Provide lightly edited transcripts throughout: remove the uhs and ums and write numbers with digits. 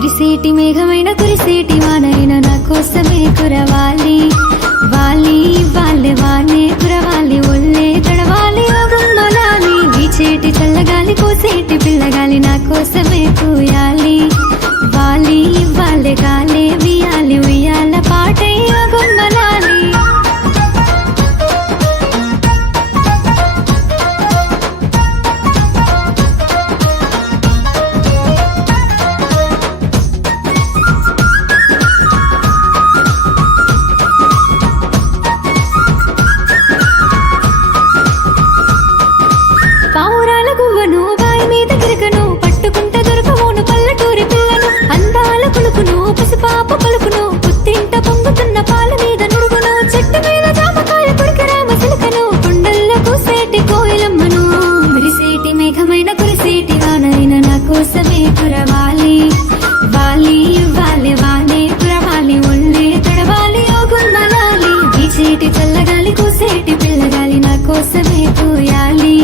మెరిసేటి మేఘమైన కురిసేటి వానైన నా కోసమే కురవాలి వాలి వాళ్ళే వానే కురవాలి ఒళ్ళే తడవాలి గుమ్మలాలి వీచేటి చల్లగాలి కోసేటి పిల్లగాలి నా కోసమే కూయాలి వాలి వాళ్ళే గాలే వియాలి ఉయ్యాల పాటై గుమ్మలాలి పావురాల గువ్వను బాయి మీద గిరకను పట్టుకుంట దొరకవును పల్లెటూరి పిల్లను అందాల కులుకును పసిపాప పలుకును పుత్తింట పొంగుతున్న పాల మీద నురుగును చెట్టు మీద జామకాయ కొరికరామ చిలుకను కొండల్లో కూసేటి కోయిలమ్మను మెరిసేటి మేఘమైన కురిసేటి వానైన నా కోసమే కురవాలి వాలి ఇవ్వాలి వానే కురవాలి ఒళ్ళే తడవాలి గుమ్మలాలి వీచేటి చల్లగాలి కూసేటి పిల్లగాలి నా కోసమే కూయాలి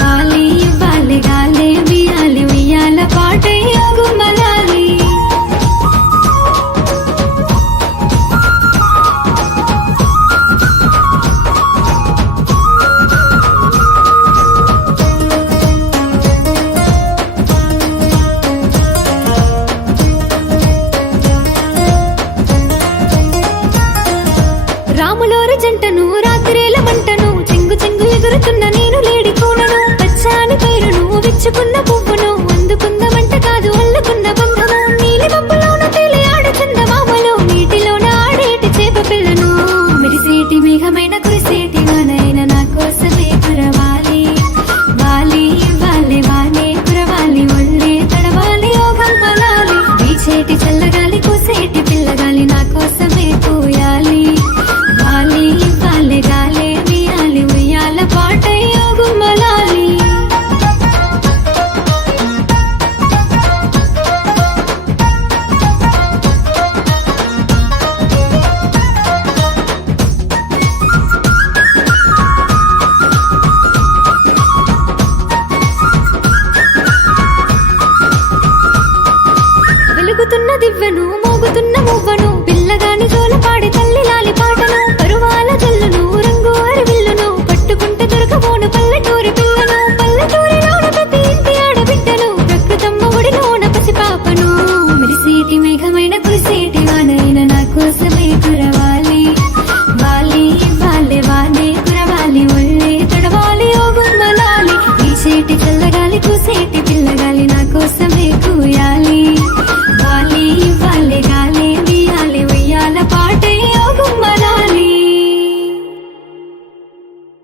వాలి ఇవ్వాలి గాలే వియాలి ఉయ్యాల పాటై గుమ్మలాలి రాములోరి జంటను రాత్రేల మంటను చెంగు చెంగు ఎగురుతున్న నేను లేడి కూనను పచ్చాని పైరును విచ్చుకున్న